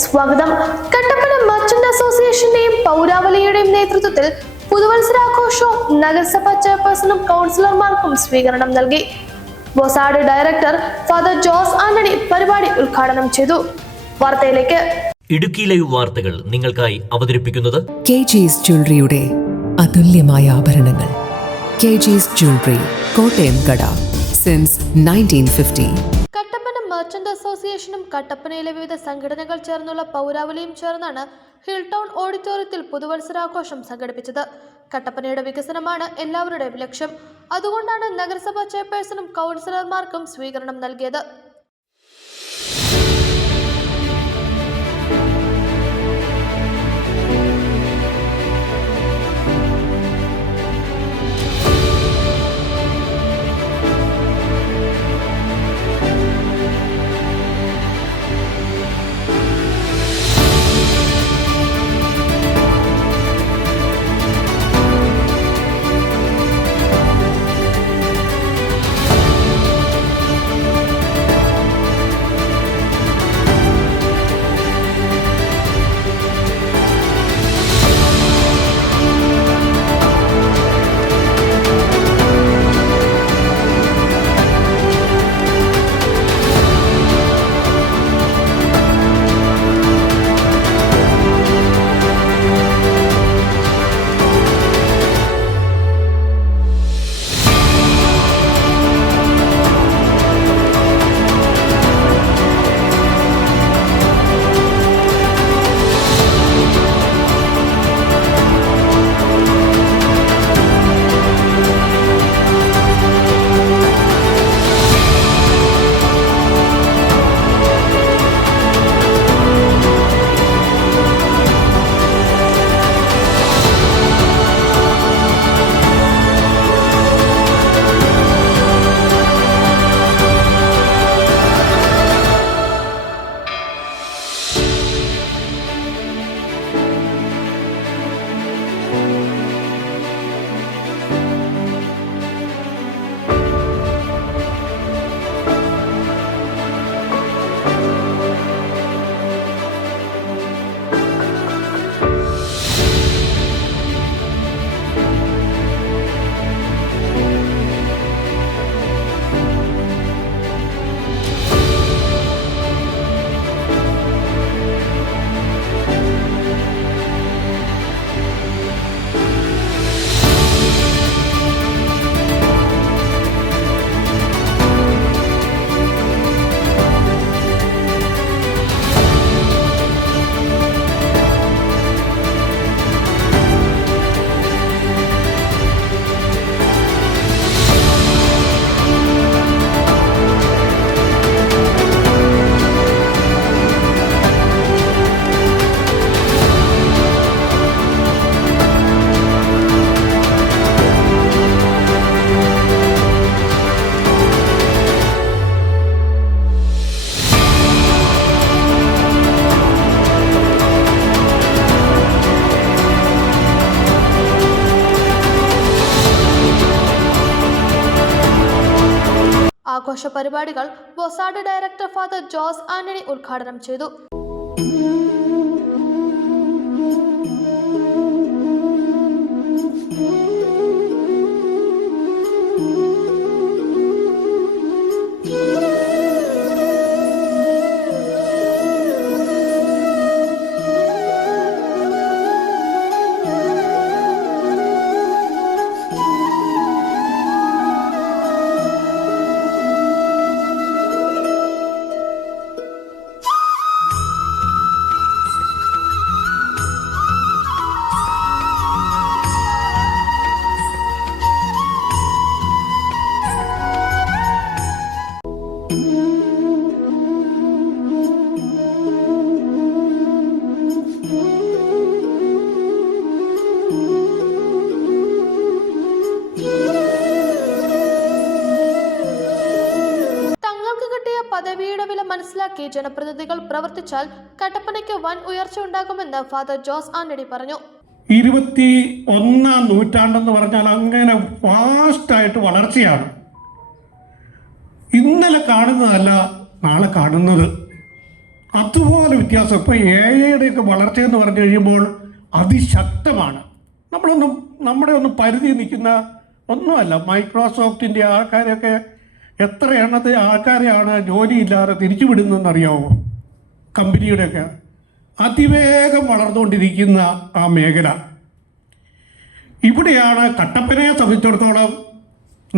സ്വാഗതം. കട്ടപ്പന മർച്ചന്റ് അസോസിയേഷന്റെയും പൗരാവലിയുടെയും നേതൃത്വത്തിൽ പുതുവത്സരാഘോഷവും നഗരസഭാ ചെയർപേഴ്സണും കൗൺസിലർമാർക്കും സ്വീകരണം നൽകി. ബൊസാഡ് ഡയറക്ടർ ഫാദർ ജോസ് ആന്റണി പരിപാടി ഉദ്ഘാടനം ചെയ്തു. വാർത്തയിലേക്ക്. ഇടുക്കി ലൈവ് വാർത്തകൾ നിങ്ങൾക്കായി അവതരിപ്പിക്കുന്നത് KG's ജ്വല്ലറിയുടെ അതുല്യമായ ആഭരണങ്ങൾ. KG's ജ്വല്ലറി, കോട്ടയം കട, സിൻസ് 1950. കട്ടപ്പന മർച്ചന്റ് അസോസിയേഷനും കട്ടപ്പനയിലെ വിവിധ സംഘടനകൾ ചേർന്നുള്ള പൗരാവലിയും ചേർന്നാണ് ഹിൽ ടൗൺ ഓഡിറ്റോറിയത്തിൽ പുതുവത്സരാഘോഷം സംഘടിപ്പിച്ചത്. കട്ടപ്പനയുടെ വികസനമാണ് എല്ലാവരുടെയും ലക്ഷ്യം. അതുകൊണ്ടാണ് നഗരസഭാ ചെയർപേഴ്സണും കൗൺസിലർമാർക്കും സ്വീകരണം നൽകിയത്. ആഘോഷ പരിപാടികൾ ബൊസാഡ് ഡയറക്ടർ ഫാദർ ജോസ് ആന്റണി ഉദ്ഘാടനം ചെയ്തു. പദവിയുടെ വില മനസ്സിലാക്കി ജനപ്രതിനിധികൾ പ്രവർത്തിച്ചാൽ കട്ടപ്പനയ്ക്ക് വൻ ഉയർച്ച ഉണ്ടാകുമെന്ന് ഫാദർ ജോസ് ആന്റണി പറഞ്ഞു. 21ാം നൂറ്റാണ്ടെന്ന് പറഞ്ഞാൽ അങ്ങനെ ഫാസ്റ്റായിട്ട് വളർച്ചയാണ്. ഇന്നലെ കാണുന്നതല്ല നാളെ കാണുന്നത്. അതുപോലെ വ്യത്യാസം. ഇപ്പോൾ AI-യുടെയൊക്കെ വളർച്ചയെന്ന് പറഞ്ഞു കഴിയുമ്പോൾ അതിശക്തമാണ്. നമ്മുടെ ഒന്നും പരിധി നിൽക്കുന്ന ഒന്നുമല്ല. മൈക്രോസോഫ്റ്റിൻ്റെ ആൾക്കാരൊക്കെ എത്ര എണ്ണത്തെ ആൾക്കാരെയാണ് ജോലിയില്ലാതെ തിരിച്ചുവിടുന്നതെന്നറിയാമോ? കമ്പനിയുടെയൊക്കെ അതിവേഗം വളർന്നുകൊണ്ടിരിക്കുന്ന ആ മേഖല. ഇവിടെയാണ് കട്ടപ്പനയെ സംബന്ധിച്ചിടത്തോളം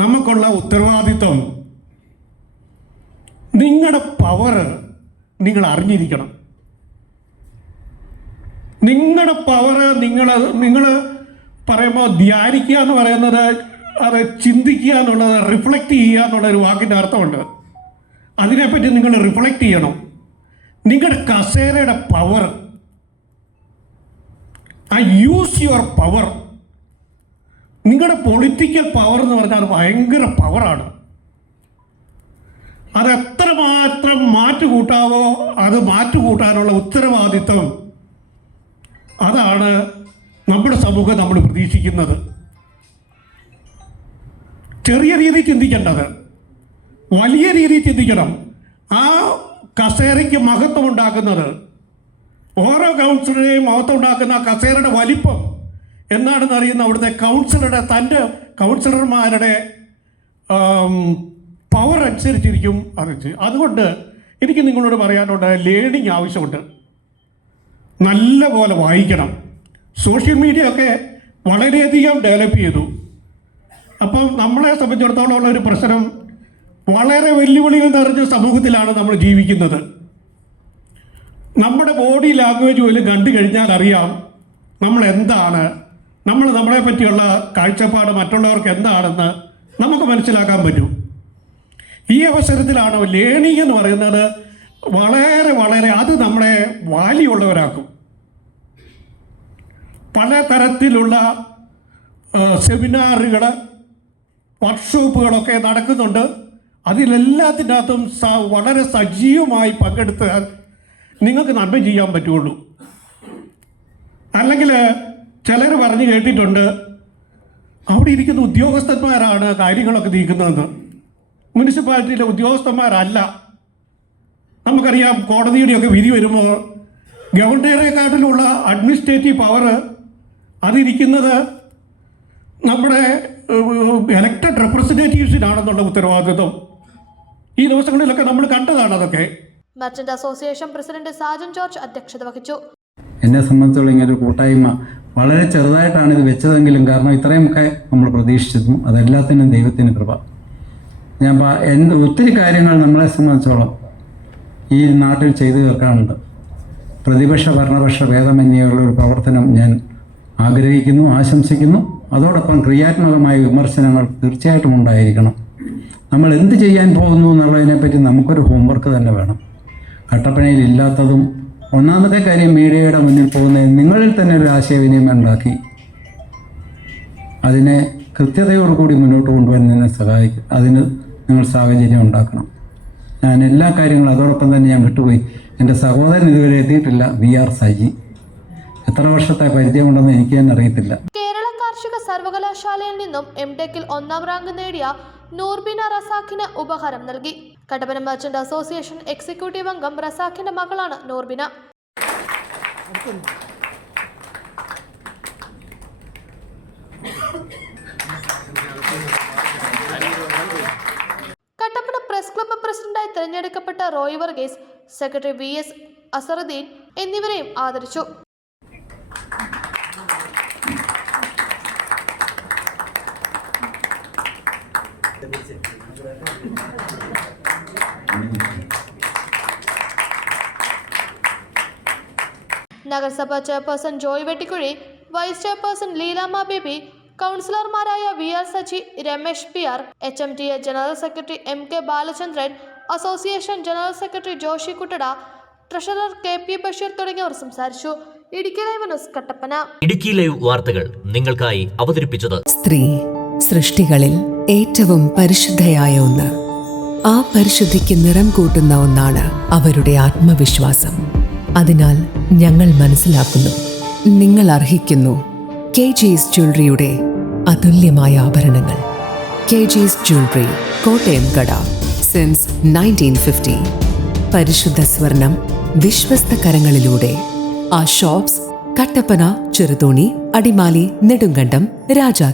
നമുക്കുള്ള ഉത്തരവാദിത്വം. നിങ്ങളുടെ പവർ നിങ്ങൾ അറിഞ്ഞിരിക്കണം. നിങ്ങളുടെ പവർ നിങ്ങൾ പറയുമ്പോൾ ധ്യാനിക്കുക എന്ന് പറയുന്നത് അത് ചിന്തിക്കുക എന്നുള്ളത്, റിഫ്ലക്റ്റ് ചെയ്യുക എന്നുള്ളൊരു വാക്കിൻ്റെ അർത്ഥമുണ്ട്. അതിനെപ്പറ്റി നിങ്ങൾ റിഫ്ലക്റ്റ് ചെയ്യണം. നിങ്ങളുടെ കസേരയുടെ പവർ, യൂസ് യുവർ പവർ. നിങ്ങളുടെ പൊളിറ്റിക്കൽ പവർ എന്ന് പറഞ്ഞാൽ ഭയങ്കര പവറാണ്. അത് എത്രമാത്രം മാറ്റുകൂട്ടാവോ അത് മാറ്റുകൂട്ടാനുള്ള ഉത്തരവാദിത്വം, അതാണ് നമ്മുടെ സമൂഹം നമ്മൾ പ്രതീക്ഷിക്കുന്നത്. ചെറിയ രീതിയിൽ ചിന്തിക്കേണ്ടത് വലിയ രീതിയിൽ ചിന്തിക്കണം. ആ കസേരയ്ക്ക് മഹത്വം ഉണ്ടാക്കുന്നത്, ഓരോ കൗൺസിലറെയും മഹത്വം ഉണ്ടാക്കുന്ന ആ കസേരയുടെ വലിപ്പം എന്നാണെന്ന് അറിയുന്ന അവിടുത്തെ തൻ്റെ കൗൺസിലർമാരുടെ പവർ അനുസരിച്ചിരിക്കും അത്. അതുകൊണ്ട് എനിക്ക് നിങ്ങളോട് പറയാനുണ്ട്, ലേണിംഗ് ആവശ്യമുണ്ട്. നല്ല പോലെ വായിക്കണം. സോഷ്യൽ മീഡിയ ഒക്കെ വളരെയധികം ഡെവലപ്പ് ചെയ്തു. അപ്പം നമ്മളെ സംബന്ധിച്ചിടത്തോളം ഉള്ള ഒരു പ്രശ്നം, വളരെ വെല്ലുവിളികൾ നിറഞ്ഞ സമൂഹത്തിലാണ് നമ്മൾ ജീവിക്കുന്നത്. നമ്മുടെ ബോഡി ലാംഗ്വേജ് പോലും കണ്ടു കഴിഞ്ഞാൽ അറിയാം നമ്മൾ എന്താണ്, നമ്മളെ പറ്റിയുള്ള കാഴ്ചപ്പാട് മറ്റുള്ളവർക്ക് എന്താണെന്ന് നമുക്ക് മനസ്സിലാക്കാൻ പറ്റും. ഈ അവസരത്തിലാണ് ലേണിംഗ് എന്ന് പറയുന്നത് വളരെ അത് നമ്മളെ വാല്യുള്ളവരാക്കും. പലതരത്തിലുള്ള സെമിനാറുകൾ, വർക്ക്ഷോപ്പുകളൊക്കെ നടക്കുന്നുണ്ട്. അതിലെല്ലാത്തിൻ്റെ അകത്തും വളരെ സജീവമായി പങ്കെടുത്താൽ നിങ്ങൾക്ക് നന്മ ചെയ്യാൻ പറ്റുള്ളൂ. അല്ലെങ്കിൽ ചിലർ പറഞ്ഞു കേട്ടിട്ടുണ്ട്, അവിടെ ഇരിക്കുന്ന ഉദ്യോഗസ്ഥന്മാരാണ് കാര്യങ്ങളൊക്കെ നീക്കുന്നതെന്ന്. മുനിസിപ്പാലിറ്റിയിലെ ഉദ്യോഗസ്ഥന്മാരല്ല. നമുക്കറിയാം, കോടതിയുടെയൊക്കെ വിധി വരുമ്പോൾ ഗവർണറെക്കാട്ടിലുള്ള അഡ്മിനിസ്ട്രേറ്റീവ് പവർ അതിരിക്കുന്നത് നമ്മുടെ എലക്റ്റഡ് റെപ്രസെൻറ്റേറ്റീവ്സിനാണെന്നുള്ള ഉത്തരവാദിത്വം ഈ ദിവസങ്ങളിലൊക്കെ നമ്മൾ കണ്ടതാണ്. അതൊക്കെ merchant association president Sajan George അധ്യക്ഷത വഹിച്ചു. എന്നെ സംബന്ധിച്ചുള്ള ഇങ്ങനൊരു കൂട്ടായ്മ വളരെ ചെറുതായിട്ടാണ് ഇത് വെച്ചതെങ്കിലും, കാരണം ഇത്രയുമൊക്കെ നമ്മൾ പ്രതീക്ഷിച്ചിരുന്നു. അതെല്ലാത്തിനും ദൈവത്തിന് കൃപ. ഒത്തിരി കാര്യങ്ങൾ നമ്മളെ സംബന്ധിച്ചോളം ഈ നാട്ടിൽ ചെയ്തു തീർക്കാനുണ്ട്. പ്രതിപക്ഷ ഭരണപക്ഷ ഭേദമന്യുള്ള ഒരു പ്രവർത്തനം ഞാൻ ആഗ്രഹിക്കുന്നു, ആശംസിക്കുന്നു. അതോടൊപ്പം ക്രിയാത്മകമായ വിമർശനങ്ങൾ തീർച്ചയായിട്ടും ഉണ്ടായിരിക്കണം. നമ്മൾ എന്ത് ചെയ്യാൻ പോകുന്നു എന്നുള്ളതിനെപ്പറ്റി നമുക്കൊരു ഹോംവർക്ക് തന്നെ വേണം. കട്ടപ്പനയിൽ ഇല്ലാത്തതും ഒന്നാമത്തെ കാര്യം, മീഡിയയുടെ മുന്നിൽ പോകുന്ന നിങ്ങളിൽ തന്നെ ഒരു ആശയവിനിമയം ഉണ്ടാക്കി അതിനെ കൃത്യതയോടുകൂടി മുന്നോട്ട് കൊണ്ടുവരുന്നതിനെ സഹായിക്കും. അതിന് നിങ്ങൾ സാഹചര്യം ഉണ്ടാക്കണം. ഞാൻ എല്ലാ കാര്യങ്ങളും അതോടൊപ്പം തന്നെ ഞാൻ വിട്ടുപോയി. എൻ്റെ സഹോദരൻ ഇതുവരെ എത്തിയിട്ടില്ല, VR സജി. എത്ര വർഷത്തെ പരിചയമുണ്ടെന്ന് എനിക്ക് തന്നെ അറിയത്തില്ല. കേരള കാർഷിക സർവകലാശാലയിൽ നിന്നും MTechൽ 1ാം റാങ്ക് നേടിയ നൂർബിന റസാഖിന് ഉപഹാരം നൽകി. കട്ടപ്പന മർച്ചന്റ് അസോസിയേഷൻ എക്സിക്യൂട്ടീവ് അംഗം റസാഖിന്റെ മകളാണ് നൂർബിന. കട്ടപ്പന പ്രസ് ക്ലബ്ബ് പ്രസിഡന്റായി തിരഞ്ഞെടുക്കപ്പെട്ട റോയ് വർഗീസ്, സെക്രട്ടറി VS അസറുദ്ദീൻ എന്നിവരെയും ആദരിച്ചു. നഗരസഭാ chairperson Joy Vettikuzhi, vice chairperson Leelamma Baby, കൗൺസിലർമാരായ VR Saji, Ramesh PR, HMTA general secretary MK Balachandran, association general secretary Joshi Kuttada, treasurer KP Basheer തുടങ്ങിയവർ സംസാരിച്ചു. Idukki live news Kattappana. Idukki live വാർത്തകൾ നിങ്ങൾക്കായി അവതരിപ്പിച്ചത് സ്ത്രീ സൃഷ്ടികളിൽ ഏറ്റവും പരിശുദ്ധയായ ഒന്ന്. ആ പരിശുദ്ധിക്ക് നിറം കൂട്ടുന്ന ഒന്നാണ് അവരുടെ ആത്മവിശ്വാസം. അതിനാൽ ഞങ്ങൾ മനസ്സിലാക്കുന്നു, നിങ്ങൾ അർഹിക്കുന്നു KG's ജ്വല്ലറിയുടെ അതുല്യമായ ആഭരണങ്ങൾ. KG's ജ്വല്ലറി, കോട്ടയം കട, സിൻസ് 1950. പരിശുദ്ധ സ്വർണം, വിശ്വസ്ത കരങ്ങളിലൂടെ. ആ ഷോപ്സ് കട്ടപ്പന, ചെറുതോണി, അടിമാലി, നെടുങ്കണ്ടം, രാജാക്ക.